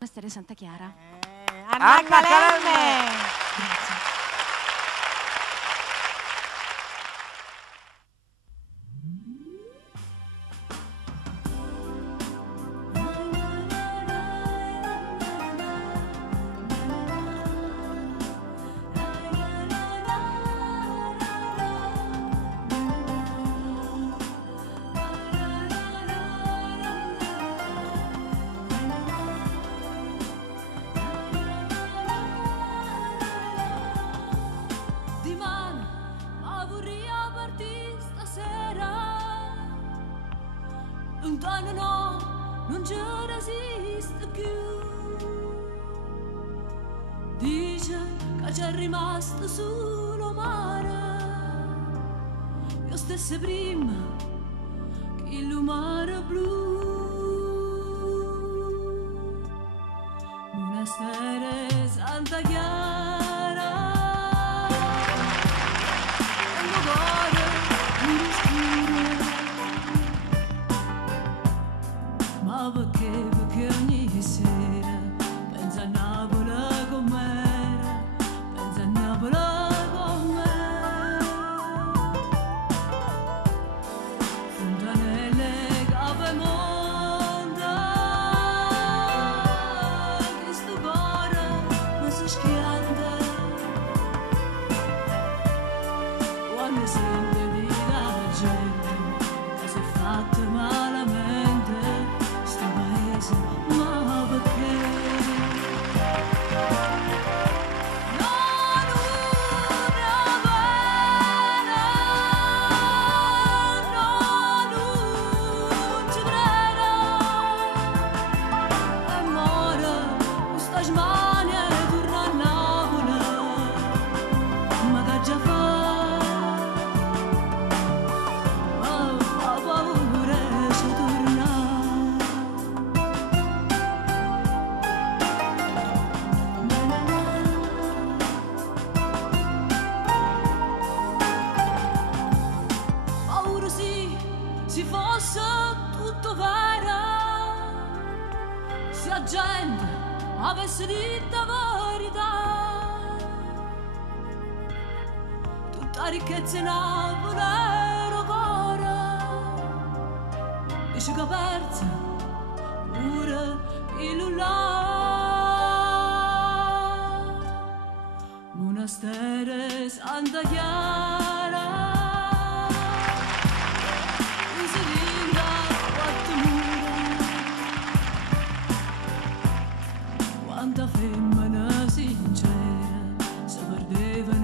Monastero di Santa Chiara. Anna Calemme! Grazie. Lontano no, non ci resiste più. Dice che c'è rimasto solo mare. Io stesse prima che il mare blu. Monastero Santa Chiara. E il mio cuore mi respira. Ma perché ogni sera penso a Napoli com'era, penso a Napoli com'era. Fontanelle, Capemonte, che sto cuore mi si schianta. Quando sento di la gente che si è fatta malamente. Ma perché? Non una pena, no, non ci credo. Amore, questa smania torna a Napoli, ma che già fa? Ho paura di tornare. Si fosse tutto vero, se la gente avesse detto la verità, tutta ricchezza in Napoli era cuore, dice che persa pure il là. Monastero Santa Chiara. Quanta femmina sincera si perdeva